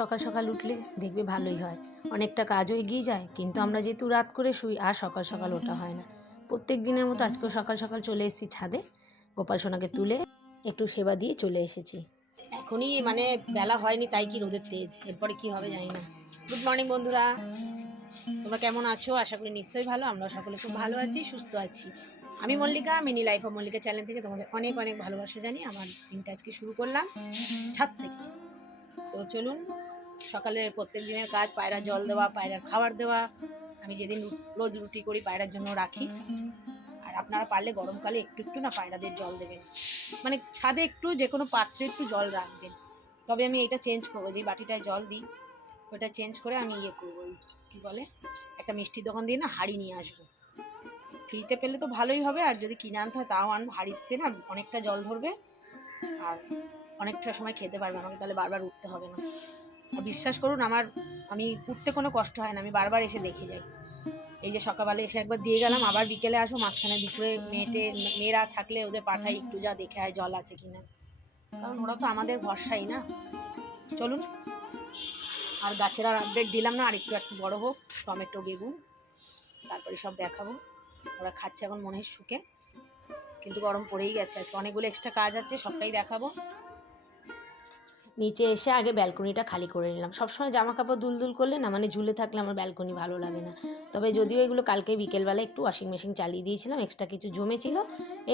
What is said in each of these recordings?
সকাল সকাল উঠলে দেখবে ভালোই হয়, অনেকটা কাজও এগিয়ে যায়। কিন্তু আমরা যেহেতু রাত করে শুই আর সকাল সকাল ওঠা হয় না। প্রত্যেক দিনের মতো আজকেও সকাল সকাল চলে এসেছি ছাদে, গোপাল সোনাকে তুলে একটু সেবা দিয়ে চলে এসেছি। এখনই মানে বেলা হয়নি তাই কি রোদের তেজ, এরপরে কি হবে জানি না। গুড মর্নিং বন্ধুরা, তোমরা কেমন আছো? আশা করি নিশ্চয়ই ভালো। আমরা সকলে খুব ভালো আছি, সুস্থ আছি। আমি Mallika, mini life of Mallika channel থেকে তোমাদের অনেক অনেক ভালোবাসা জানি। আমার দিনটা আজকে শুরু করলাম ছাদ থেকে। তো চলুন, সকালের প্রত্যেক দিনের কাজ, পায়রা জল দেওয়া, পায়রার খাবার দেওয়া। আমি যেদিন রোজ রুটি করি পায়রার জন্য রাখি। আর আপনারা পারলে গরমকালে একটু একটু না পায়রাদের জল দেবেন, মানে ছাদে একটু যে কোনো পাত্রে একটু জল রাখবেন। তবে আমি এটা চেঞ্জ করবো, যে বাটিটায় জল দিই ওটা চেঞ্জ করে আমি ইয়ে করবো, কী বলে, একটা মিষ্টির দোকান দিয়ে না হাঁড়ি নিয়ে আসবো। ফ্রিতে পেলে তো ভালোই হবে, আর যদি কিনে আনতে হয় তাও আনবো। হাঁড়িতে না অনেকটা জল ধরবে আর অনেকটা সময় খেতে পারবে, আমাকে তাহলে বারবার উঠতে হবে না। আর বিশ্বাস করুন, আমি উঠতে কোনো কষ্ট হয় না, আমি বারবার এসে দেখে যাই। এই যে সকালবেলা এসে একবার দিয়ে গেলাম, আবার বিকেলে আসবো, মাঝখানে দুপুরে মেয়েরা থাকলে ওদের পাঠাই একটু যা দেখে আয় জল আছে কিনা, কারণ ওরা তো আমাদের ভরসাই না। চলুন, আর গাছের আর আপডেট দিলাম না, আর একটু বড় হোক, টমেটো বেগুন তারপরে সব দেখাবো। ওরা খাচ্ছে এখন মনে হয় শুকে, কিন্তু গরম পড়েই গেছে। আজকে অনেকগুলো এক্সট্রা কাজ আছে, সবটাই দেখাবো। নিচে এসে আগে ব্যালকনিটা খালি করে নিলাম। সবসময় জামা কাপড় দুলদুল করলে না, মানে ঝুলে থাকলে আমার ব্যালকনি ভালো লাগে না। তবে যদিও এগুলো কালকে বিকেলবেলা একটু ওয়াশিং মেশিন চালিয়ে দিয়েছিলাম, এক্সট্রা কিছু জমেছিল।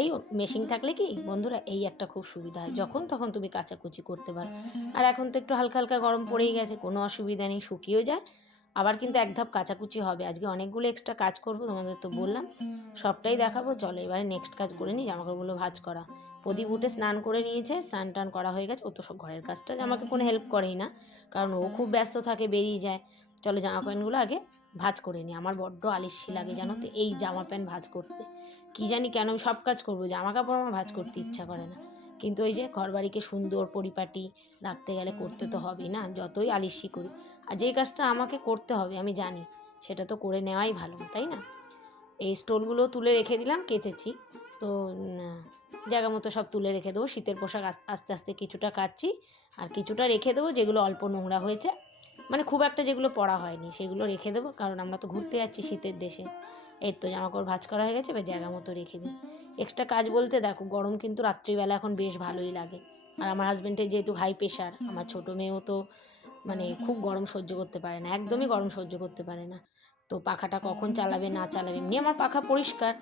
এই মেশিন থাকলে কি বন্ধুরা, এই একটা খুব সুবিধা হয়, যখন তখন তুমি কাচাকুচি করতে পারো। আর এখন তো একটু হালকা হালকা গরম পড়েই গেছে, কোনো অসুবিধা নেই, শুকিয়েও যায়। আবার কিন্তু এক ধাপ কাচাকুচি হবে। আজকে অনেকগুলো এক্সট্রা কাজ করব, তোমাদের তো বললাম সবটাই দেখাবো। চলো এবারে নেক্সট কাজ করে নিই, জামাকাপড়গুলো ভাঁজ করা। প্রদীপ উঠে স্নান করে নিয়েছে, স্নান টান করা হয়ে গেছে। ও তো সব ঘরের কাজটা আমাকে কোনো হেল্প করেই না, কারণ ও খুব ব্যস্ত থাকে, বেরিয়ে যায়। চলো জামা প্যান্টগুলো আগে ভাঁজ করে নিই। আমার বড্ড আলিস্যি লাগে জানো তো এই জামা প্যান্ট ভাঁজ করতে, কি জানি কেন। আমি সব কাজ করবো, জামা কাপড় আমার ভাঁজ করতে ইচ্ছা করে না। কিন্তু ওই যে ঘরবাড়িকে সুন্দর পরিপাটি রাখতে গেলে করতে তো হবেই না, যতই আলিস্যি করি। আর যেই কাজটা আমাকে করতে হবে আমি জানি, সেটা তো করে নেওয়াই ভালো, তাই না? এই স্টোলগুলো তুলে রেখে দিলাম, কেচেছি তো, জায়গা মতো সব তুলে রেখে দেবো। শীতের পোশাক আস্তে আস্তে কিছুটা কাচ্ছি, আর কিছুটা রেখে দেবো যেগুলো অল্প নোংরা হয়েছে, মানে খুব একটা যেগুলো পরা হয়নি সেগুলো রেখে দেবো, কারণ আমরা তো ঘুরতে যাচ্ছি শীতের দেশে। এই তো জামাকাপড় ভাঁজ করা হয়ে গেছে, এবার জায়গা মতো রেখে দিই। এক্সট্রা কাজ বলতে দেখো, গরম কিন্তু রাত্রিবেলা এখন বেশ ভালোই লাগে। আর আমার হাজব্যান্ডের যেহেতু হাই প্রেশার, আমার ছোটো মেয়েও তো মানে খুব গরম সহ্য করতে পারে না, একদমই গরম সহ্য করতে পারে না। তো পাখাটা কখন চালাবে না চালাবে, এমনি আমার পাখা পরিষ্কার,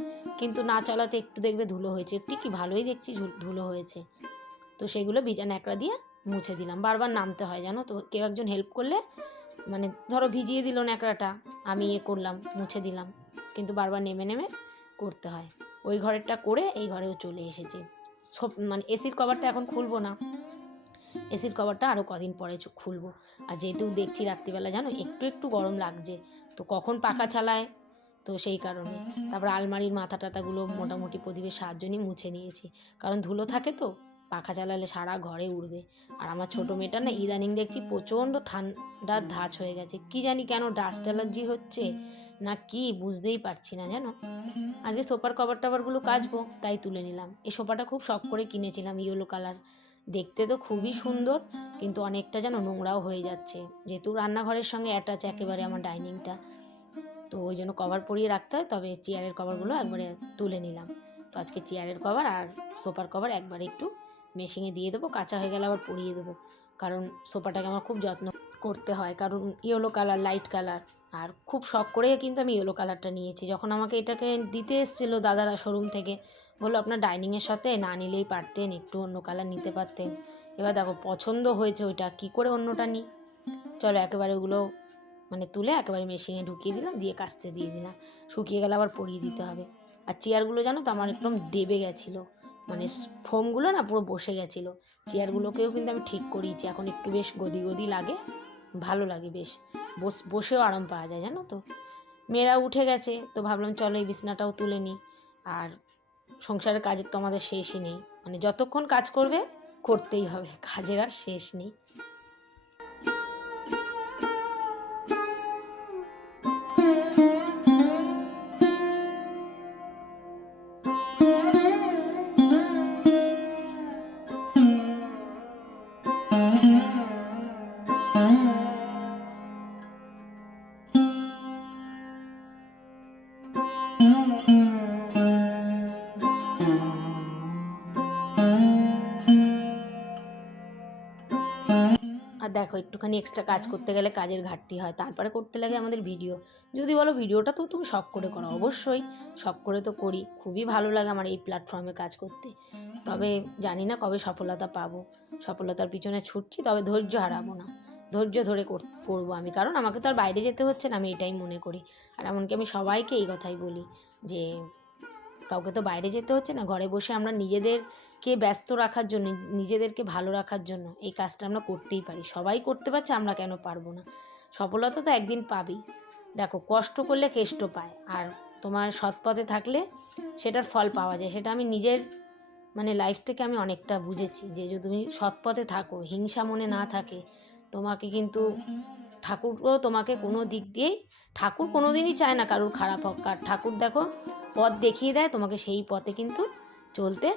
কিন্তু না চালাতে একটু দেখবে ধুলো হয়েছে, একটু কি ভালোই দেখছি ধুলো হয়েছে। তো সেগুলো ভিজা ন্যাকড়া দিয়ে মুছে দিলাম। বারবার নামতে হয় জানো তো, কেউ একজন হেল্প করলে, মানে ধরো ভিজিয়ে দিল ন্যাকড়াটা, আমি করলাম, মুছে দিলাম, কিন্তু বারবার নেমে নেমে করতে হয়। ওই ঘরেরটা করে এই ঘরেও চলে এসেছি। সব মানে এসির কভারটা এখন খুলবো না, এসির কভারটা আরও কদিন পরে খুলবো। আর যেহেতু দেখছি রাত্রিবেলা জানো একটু একটু গরম লাগছে, তো কখন পাখা চালায়, তো সেই কারণে। তারপর আলমারির মাথা টাথাগুলো মোটামুটি প্রদীপের সাহায্য নিয়ে মুছে নিয়েছি, কারণ ধুলো থাকে তো, পাখা চালালে সারা ঘরে উড়বে। আর আমার ছোটো মেয়েটা না ইদানিং দেখছি প্রচণ্ড ঠান্ডার ধাঁচ হয়ে গেছে, কি জানি কেন, ডাস্ট অ্যালার্জি হচ্ছে না কি বুঝতেই পারছি না জানো। আজকে সোফার কভার টাভারগুলো কাচবো, তাই তুলে নিলাম। এই সোফাটা খুব শখ করে কিনেছিলাম, ইয়েলো কালার, দেখতে তো খুবই সুন্দর, কিন্তু অনেকটা যেন নোংরাও হয়ে যাচ্ছে, যেহেতু রান্নাঘরের সঙ্গে অ্যাটাচ একেবারে আমার ডাইনিংটা, তো ওই জন্য কভার পরিয়ে রাখতে হয়। তবে চেয়ারের কভারগুলো একবারে তুলে নিলাম। তো আজকে চেয়ারের কভার আর সোফার কভার একবারে একটু মেশিনে দিয়ে দেবো, কাঁচা হয়ে গেলে আবার পরিয়ে দেবো, কারণ সোফাটাকে আমার খুব যত্ন করতে হয়, কারণ ইয়েলো কালার, লাইট কালার। আর খুব শখ করে কিন্তু আমি ইয়েলো কালারটা নিয়েছি। যখন আমাকে এটাকে দিতে এসেছিলো দাদারা শোরুম থেকে, বললো আপনার ডাইনিংয়ের সাথে না নিলেই পারতেন, একটু অন্য কালার নিতে পারতেন। এবার দেখো পছন্দ হয়েছে ওইটা, কী করে অন্যটা নিই। চলো একেবারে ওগুলো মানে তুলে একেবারে মেশিনে ঢুকিয়ে দিলাম, দিয়ে কাচতে দিয়ে দিলাম, শুকিয়ে গেলে আবার পরিয়ে দিতে হবে। আর চেয়ারগুলো জানো তো আমার একদম দেবে গেছিলো, মানে ফোমগুলো না পুরো বসে গেছিলো। চেয়ারগুলোকেও কিন্তু আমি ঠিক করিয়েছি, এখন একটু বেশ গদি গদি লাগে, ভালো লাগে বেশ, বসেও আরাম পাওয়া যায় জানো তো। মেয়েরা উঠে গেছে, তো ভাবলাম চলো এই বিছনাটাও তুলে নিই। আর সংসারের কাজের তো আমাদের শেষই নেই, মানে যতক্ষণ কাজ করবে করতেই হবে, কাজের আর শেষ নেই। দেখো একটুখানি এক্সট্রা কাজ করতে গেলে কাজের ঘাটতি হয়, তারপরে করতে লাগে আমাদের ভিডিও। যদি বলো ভিডিওটা তো তুমি শখ করে করো, অবশ্যই শখ করে তো করি, খুবই ভালো লাগে আমার এই প্ল্যাটফর্মে কাজ করতে। তবে জানি না কবে সফলতা পাবো, সফলতার পিছনে ছুটছি, তবে ধৈর্য হারাবো না, ধৈর্য ধরে করবো আমি, কারণ আমাকে তো আর বাইরে যেতে হচ্ছে না, আমি এটাই মনে করি। আর এমনকি আমি সবাইকে এই কথাই বলি যে কাউকে তো বাইরে যেতে হচ্ছে না, ঘরে বসে আমরা নিজেদেরকে ব্যস্ত রাখার জন্য, নিজেদেরকে ভালো রাখার জন্য এই কাজটা আমরা করতেই পারি। সবাই করতে পারছে, আমরা কেন পারবো না? সফলতা তো একদিন পাবেই। দেখো কষ্ট করলে কেষ্ট পায়, আর তোমার সৎ পথে থাকলে সেটার ফল পাওয়া যায়। সেটা আমি নিজের লাইফ থেকে আমি অনেকটা বুঝেছি যে যদি তুমি সৎ পথে থাকো, হিংসা মনে না থাকে, তোমাকে কিন্তু ঠাকুরও তোমাকে কোনো দিক দিয়েই, ঠাকুর কোনো দিনই চায় না কারুর খারাপ হোক। আর ঠাকুর দেখো পথ দেখিয়ে দেয় তোমাকে, সেই পথে কিন্তু চলতে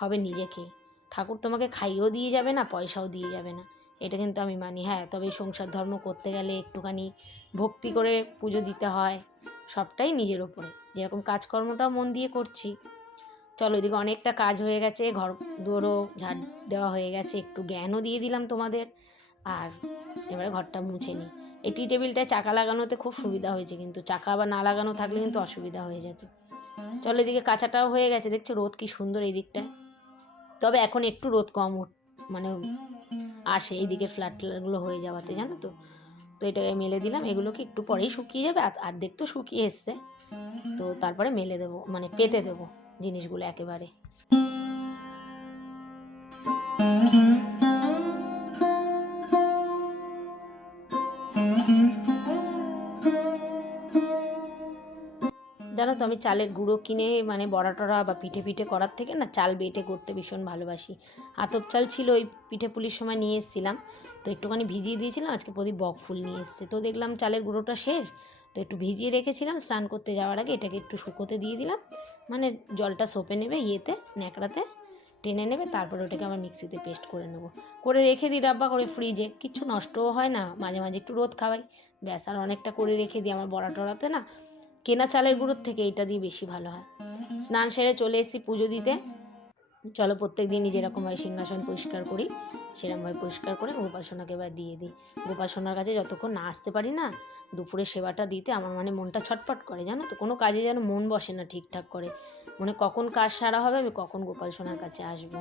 হবে নিজেকেই। ঠাকুর তোমাকে খাইয়েও দিয়ে যাবে না, পয়সাও দিয়ে যাবে না, এটা কিন্তু আমি মানি। হ্যাঁ, তবে সংসার ধর্ম করতে গেলে একটুখানি ভক্তি করে পুজো দিতে হয়, সবটাই নিজের ওপরে। যেরকম কাজকর্মটাও মন দিয়ে করছি। চলো, এদিকে অনেকটা কাজ হয়ে গেছে, ঘর দুয়ারও ঝাড় দেওয়া হয়ে গেছে, একটু জ্ঞানও দিয়ে দিলাম তোমাদের। আর এবারে ঘরটা মুছে নিই। এই টি টেবিলটায় চাকা লাগানোতে খুব সুবিধা হয়েছে, কিন্তু চাকা আবার না লাগানো থাকলে কিন্তু অসুবিধা হয়ে যেত। চলো, এদিকে কাঁচাটাও হয়ে গেছে, দেখছো রোদ কি সুন্দর এই দিকটায়। তবে এখন একটু রোদ কম মানে আসে এই দিকের ফ্ল্যাটগুলো হয়ে যাওয়াতে, জানো তো। তো এটাকে মেলে দিলাম, এগুলোকে একটু পরেই শুকিয়ে যাবে, অর্ধেক তো শুকিয়ে এসছে। তো তারপরে মেলে দেবো, পেতে দেবো জিনিসগুলো একেবারে। জানো তো আমি চালের গুঁড়ো কিনে বড়া টড়া বা পিঠে পিঠে করার থেকে না, চাল বেটে করতে ভীষণ ভালোবাসি। আতপ চাল ছিল, ওই পিঠে পুলির সময় নিয়ে এসেছিলাম, তো একটুখানি ভিজিয়ে দিয়েছিলাম। আজকে প্রদীপ বকফুল নিয়ে এসছে, তো দেখলাম চালের গুঁড়োটা শেষ, তো একটু ভিজিয়ে রেখেছিলাম। স্নান করতে যাওয়ার আগে এটাকে একটু শুকোতে দিয়ে দিলাম, জলটা সোপে নেবে, ন্যাকড়াতে টেনে নেবে, তারপরে ওটাকে আমার মিক্সিতে পেস্ট করে নেবো, করে রেখে দিই ডাব্বা করে ফ্রিজে। কিচ্ছু নষ্টও হয় না, মাঝে মাঝে একটু রোদ খাওয়াই, ব্যাস। আর অনেকটা করে রেখে দিই, আমার বড়া টড়াতে না কেনা চালের গুঁড়োর থেকে এটা দিয়ে বেশি ভালো হয়। স্নান সেরে চলে এসেছি পুজো দিতে। চলো, প্রত্যেক দিনই যেরকমভাবে সিংহাসন পরিষ্কার করি সেরকমভাবে পরিষ্কার করে গোপালসোনাকে এবার দিয়ে দিই। গোপালসোনার কাছে যতক্ষণ না আসতে পারি না, দুপুরে সেবাটা দিতে আমার মনটা ছটফট করে, জানো তো। কোনো কাজে যেন মন বসে না ঠিকঠাক করে, কখন কাজ সারা হবে, আমি কখন গোপালসোনার কাছে আসবো।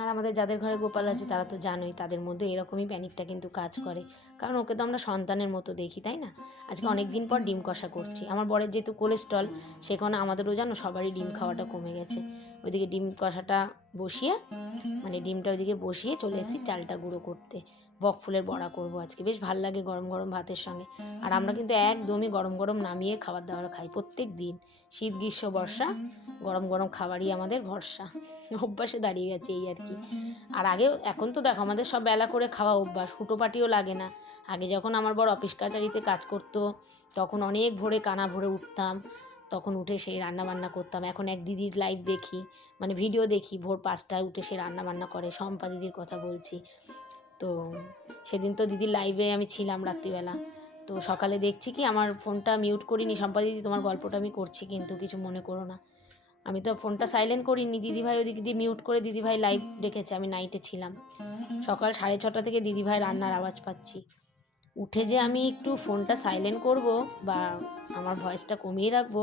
আর আমাদের যাদের ঘরে গোপাল আছে তারা তো জানোই, তাদের মধ্যে এরকমই প্যানিকটা কিন্তু কাজ করে, কারণ ওকে তো আমরা সন্তানের মতো দেখি, তাই না। আজকে অনেক দিন পর ডিম কষা করছি। আমার বরের যেহেতু কোলেস্ট্রল, সে কারণে আমাদেরও জানো সবারই ডিম খাওয়াটা কমে গেছে। ওইদিকে ডিম কষাটা বসিয়ে ডিমটা ওইদিকে বসিয়ে চলে এসেছি চালটা গুঁড়ো করতে। বকফুলের বড়া করব আজকে, বেশ ভাল লাগে গরম গরম ভাতের সঙ্গে। আর আমরা কিন্তু একদমই গরম গরম নামিয়ে খাবার দাবার খাই প্রত্যেক দিন, শীত গ্রীষ্ম বর্ষা গরম গরম খাবারই আমাদের ভরসা। অভ্যাসে দাঁড়িয়ে গেছে এই আর কি। আর এখন তো দেখো আমাদের সব বেলা করে খাওয়া অভ্যাস, হুটোপাটিও লাগে না। আগে যখন আমার বড় অফিস কাচারিতে কাজ করতো, তখন অনেক ভোরে কানা ভোরে উঠতাম, তখন উঠে সেই রান্নাবান্না করতাম। এখন এক দিদির লাইভ দেখি, ভিডিও দেখি, ভোর 5টায় উঠে সে রান্নাবান্না করে, শম্পা দিদির কথা বলছি। তো সেদিন তো দিদির লাইভে আমি ছিলাম রাত্রিবেলা। তো সকালে দেখছি কি আমার ফোনটা মিউট করিনি, শম্পা দিদি তোমার গল্পটা আমি করছি কিন্তু কিছু মনে করো না। আমি তো ফোনটা সাইলেন্ট করিনি, দিদিভাই ওদিক দিয়ে মিউট করে দিদিভাই লাইভ রেখেছে, আমি নাইটে ছিলাম। সকাল 6:30 থেকে দিদিভাই রান্নার আওয়াজ পাচ্ছি। উঠে যে আমি একটু ফোনটা সাইলেন্ট করব বা আমার ভয়েসটা কমিয়ে রাখবো,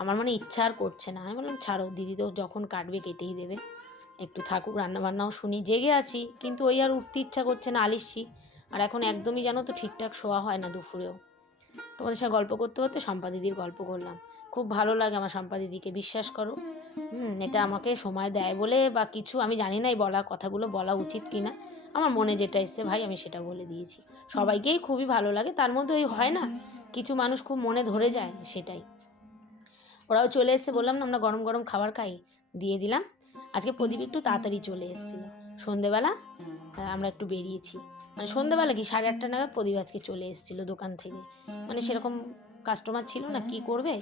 আমার ইচ্ছা আর করছে না। আমি বললাম ছাড়ো, দিদি তো যখন কাটবে কেটেই দেবে, একটু থাকুক, রান্নাবান্নাও শুনি। জেগে আছি কিন্তু ওই আর উঠতে ইচ্ছা করছে না, আলিস্যি। আর এখন একদমই জানো তো ঠিকঠাক শোয়া হয় না দুপুরেও। তোমাদের সঙ্গে গল্প করতে করতে শম্পা দিদির গল্প করলাম। খুব ভালো লাগে আমার শম্পা দিদিকে, বিশ্বাস করো। এটা আমাকে সময় দেয় বলে বা কিছু, আমি জানি না এই কথাগুলো বলা উচিত কি না। আমার মনে যেটা এসছে ভাই আমি সেটা বলে দিয়েছি। সবাইকেই খুবই ভালো লাগে, তার মধ্যে ওই হয় না কিছু মানুষ খুব মনে ধরে যায়, সেটাই। ওরাও চলে এসছে, বললাম না আমরা গরম গরম খাবার খাই, দিয়ে দিলাম। আজকে প্রদীপ একটু তাড়াতাড়ি চলে এসেছিলো সন্ধেবেলা, আমরা একটু বেরিয়েছি। সন্ধেবেলা কি 8:30 নাগাদ প্রদীপ আজকে চলে এসেছিলো দোকান থেকে। সেরকম কাস্টমার ছিল না, কি করবে,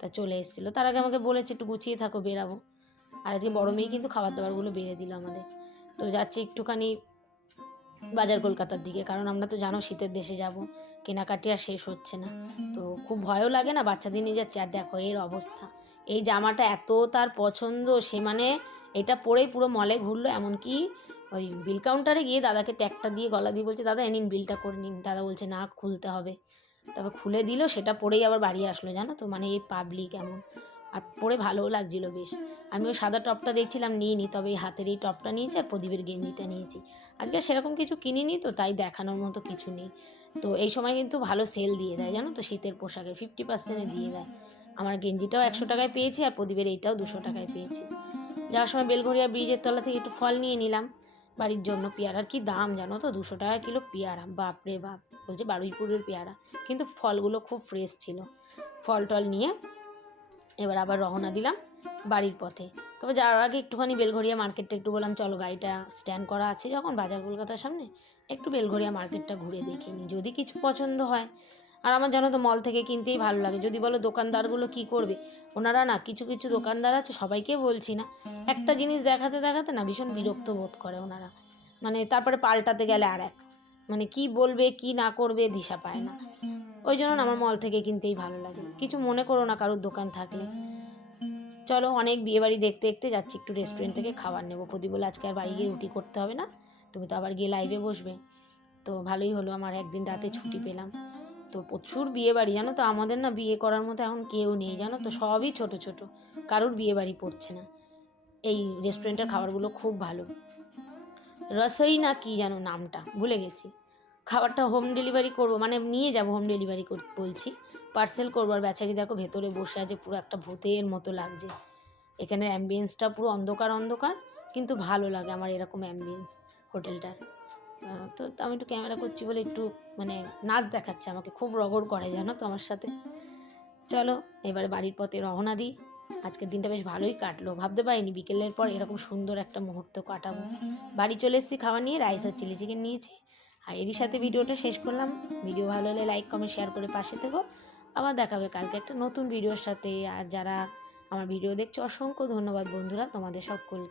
তা চলে এসেছিলো। তার আগে আমাকে বলেছে একটু গুছিয়ে থাকো, বেরাবো। আর আজকে বড় মেয়ে কিন্তু খাবার দাবারগুলো বেড়ে দিল আমাদের। তো যাচ্ছি একটুখানি বাজার কলকাতার দিকে, কারণ আমরা তো জানো শীতের দেশে যাব, কেনাকাটি আর শেষ হচ্ছে না। তো খুব ভয়ও লাগে না, বাচ্চাদের নিয়ে যাচ্ছে। আর দেখো এর অবস্থা, এই জামাটা এত তার পছন্দ, সে মানে এটা পরেই পুরো মলে ঘুরলো। এমনকি ওই বিল কাউন্টারে গিয়ে দাদাকে ট্যাগটা দিয়ে গলা দিয়ে বলছে, দাদা নিন বিলটা করে নিন। দাদা বলছে না, খুলতে হবে। তারপর খুলে দিল, সেটা পরেই আবার বাড়ি আসলো, জানো তো। মানে এই পাবলিক এমন, আর পরে ভালোও লাগছিলো বেশ। আমি ওই সাদা টপটা দেখছিলাম নিইনি, তবে এই হাতের এই টপটা নিয়েছি আর প্রদীপের গেঞ্জিটা নিয়েছি। আজকে সেরকম কিছু কিনিনি, তো তাই দেখানোর মতো কিছু নেই। তো এই সময় কিন্তু ভালো সেল দিয়ে দেয়, জানো তো, শীতের পোশাকের 50% দিয়ে দেয়। আমার গেঞ্জিটাও 100 টাকায় পেয়েছি, আর প্রদীপের এইটাও 200 টাকায় পেয়েছি। যাওয়ার সময় বেলঘরিয়া ব্রিজের তলা থেকে একটু ফল নিয়ে নিলাম বাড়ির জন্য। পেয়ারার কি দাম জানো তো, 200 টাকা কিলো পেয়ারা, বাপরে বাপ। বলছে বারুইপুরের পেয়ারা, কিন্তু ফলগুলো খুব ফ্রেশ ছিল। ফল টল নিয়ে এবার আবার রওনা দিলাম বাড়ির পথে। তবে যাওয়ার আগে একটুখানি বেলঘরিয়া মার্কেটটা একটু বললাম চলো, গাড়িটা স্ট্যান্ড করা আছে যখন বাজার কলকাতার সামনে, একটু বেলঘরিয়া মার্কেটটা ঘুরে দেখে নিই, যদি কিছু পছন্দ হয়। আর আমার জানো তো মল থেকে কিনতেই ভালো লাগে। যদি বলো দোকানদারগুলো কি করবে, ওনারা না, কিছু কিছু দোকানদার আছে, সবাইকে বলছি না, একটা জিনিস দেখাতে দেখাতে না ভীষণ বিরক্ত বোধ করে ওনারা। মানে তারপরে পাল্টাতে গেলে আর এক, মানে কি বলবে কি না করবে দিশা পায় না। ওই জন্য না আমার মল থেকে কিনতেই ভালো লাগে। কিছু মনে করো না কারোর দোকান থাকলে। চলো, অনেক বিয়েবাড়ি দেখতে দেখতে যাচ্ছি, একটু রেস্টুরেন্ট থেকে খাবার নেবো। প্রদীপ বলে আজকে আর বাড়ি গিয়ে রুটি করতে হবে না, তুমি তো আবার গিয়ে লাইভে বসবে। তো ভালোই হলো, আমার একদিন রাতে ছুটি পেলাম। তো প্রচুর বিয়েবাড়ি, জানো তো। আমাদের না বিয়ে করার মতো এখন কেউ নেই, জানো তো, সবই ছোট ছোট, কারোর বিয়েবাড়ি পড়ছে না। এই রেস্টুরেন্টের খাবারগুলো খুব ভালো। রসই না কি যেন নামটা, ভুলে গেছি। খাবারটা হোম ডেলিভারি করবো, মানে নিয়ে যাবো, হোম ডেলিভারি বলছি, পার্সেল করবো। আর বেচারি দেখো ভেতরে বসে আছে, পুরো একটা ভূতের মতো লাগছে। এখানের অ্যাম্বিয়েন্সটা পুরো অন্ধকার অন্ধকার, কিন্তু ভালো লাগে আমার এরকম অ্যাম্বিয়েন্স হোটেলটার। তো আমি একটু ক্যামেরা করছি বলে একটু মানে নাচ দেখাচ্ছে আমাকে, খুব রগড় করে জানো তো আমার সাথে। চলো এবার বাড়ির পথে রওনা দিই। আজকের দিনটা বেশ ভালোই কাটলো, ভাবতে পারিনি বিকেলের পর এরকম সুন্দর একটা মুহূর্ত কাটাবো। বাড়ি চলে এসেছি খাবার নিয়ে, রাইস আর চিলি চিকেন নিয়েছি। আর এরই সাথে ভিডিওটা শেষ করলাম। ভিডিও ভালো হলে লাইক কমেন্ট শেয়ার করে পাশে থেকো। আবার দেখা হবে কালকে একটা নতুন ভিডিওর সাথে। আর যারা আমার ভিডিও দেখছো, অসংখ্য ধন্যবাদ বন্ধুরা, তোমাদের সকলকে।